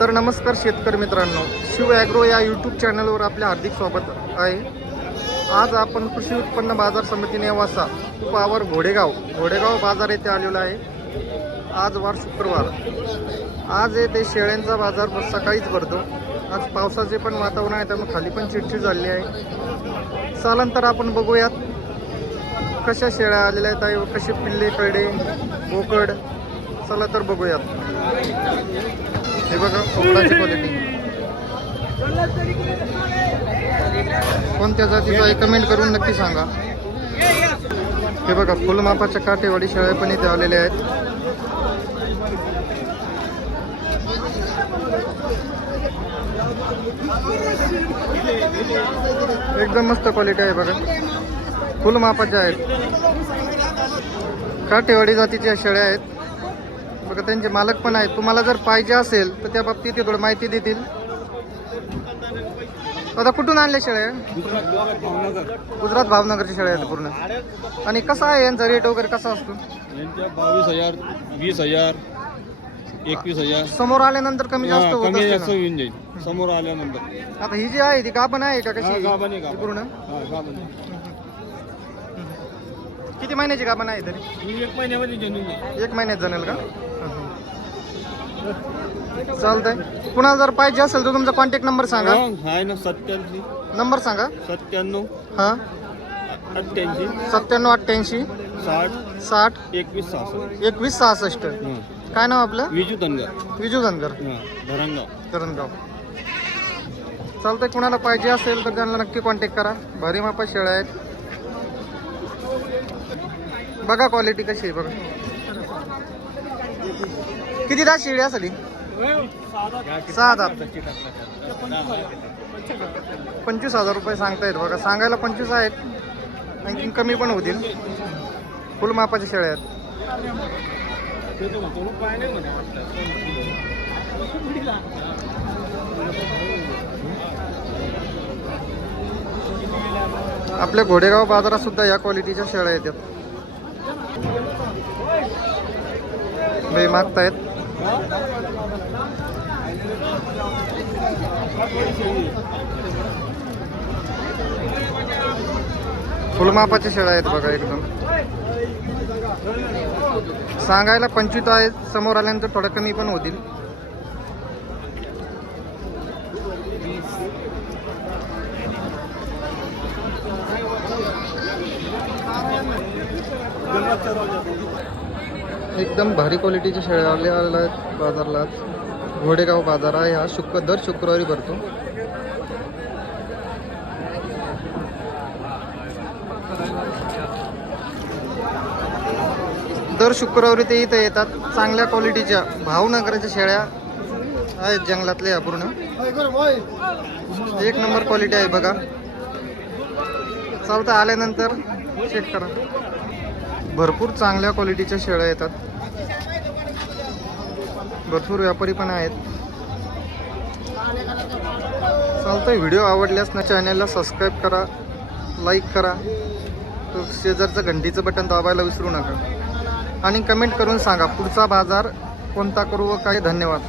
तर नमस्कार शेतकरी मित्रांनो, शिव ॲग्रो या यूट्यूब चॅनलवर आपले हार्दिक स्वागत आहे. आज आपण कृषी उत्पन्न बाजार समिती नेवासा पावर घोडेगाव बाजार येथे आलेलो आहे. आज वार शुक्रवार. आज येथे शेळ्यांचा बाजार सकाळीच भरतो. आज पावसाचे पण वातावरण आहे, त्यामुळे खाली पण चिडचिड झाली आहे. चालंतर आपण बघूयात कशा शेळ्या आलेल्या आहेत आहे, कसे पिल्ले कडे बोकड. चला तर बघूयात. हे बघा बोकडाची क्वालिटी कोणत्या जातीचा आहे कमेंट करून नक्की सांगा. हे बघा फुलमापाच्या काटेवाडी शेळ्या पण इथे आलेल्या आहेत. एकदम मस्त क्वालिटी आहे बघा, फुलमापाच्या आहेत. काटेवाडी जातीच्या शेळ्या आहेत बघा, त्यांचे मालक पण आहेत. तुम्हाला जर पाहिजे असेल तर त्या बाबतीत ते थोडं माहिती देतील. आता कुठून आणले शेळ्या? गुजरात भावनगरच्या शेळ्या आहेत पूर्ण. आणि कसा आहे यांचा रेट वगैरे कसा असतो? 22,000, 20,000, 21,000. समोर आल्यानंतर कमी जास्त होत कमी असते जास्त ना? होऊन जाईल समोर आल्यानंतर. आता ही जी आहे ती गाभण आहे का कशी? गाभण आहे, गाभण. पूर्ण हा, गाभण. किती महिन्याची गाभण आहे तरी? ही 1 महिन्यामध्ये जन्म आहे. 1 महिन्यात जणेल का? चालतंय. कुणाला जर पाहिजे असेल तर तुमचा कॉन्टॅक्ट नंबर सांगा. आहे ना 87 नंबर सांगा. 97 हां 88 97 88 60 60 21 66. 21 66. काय नाव आपलं? विजू धनगर. विजू धनगर, धरणगाव. धरणगाव. चालतंय. कुणाला पाहिजे असेल तर त्यांना नक्की कॉन्टॅक्ट करा. भारी मापा शेळ्या आहेत बघा. क्वालिटी कशी आहे बघा. किती दात शेळी असेल? 6 दात. 25,000 रुपये सांगतायत बघा. सांगायला 25 आहेत, आणखी कमी पण होतील. फुल मापाच्या शेळ्या आहेत. आपल्या घोडेगाव बाजारात सुद्धा या क्वालिटीच्या शेळ्या येतात. बाई मागतायत. फुलमापाच्या शेळ्या आहेत बघा एकदम. सांगायला 25 आहेत, समोर आल्यानंतर थोडं कमी पण होतील. एकदम भारी क्वालिटीच्या शेळ्या आलेल्या आहेत बाजारला. घोडेगाव बाजार आहे हा. दर शुक्रवारी भरतो. दर शुक्रवारी ते इथं येतात. चांगल्या क्वालिटीच्या भावनगरच्या शेळ्या आहेत जंगलातल्या या पूर्ण. 1 नंबर क्वालिटी आहे बघा. चालतं आल्यानंतर चेक करा. भरपूर चांगल्या क्वालिटीच्या शेळ्या येतात. भरपूर व्यापारी पण आहेत. चालतंय. व्हिडिओ आवडल्यास ना चॅनलला सबस्क्राईब करा, लाईक करा. तो शेजारचं घंटीचं बटन दाबायला विसरू नका. आणि कमेंट करून सांगा पुढचा बाजार कोणता करू व काय. धन्यवाद.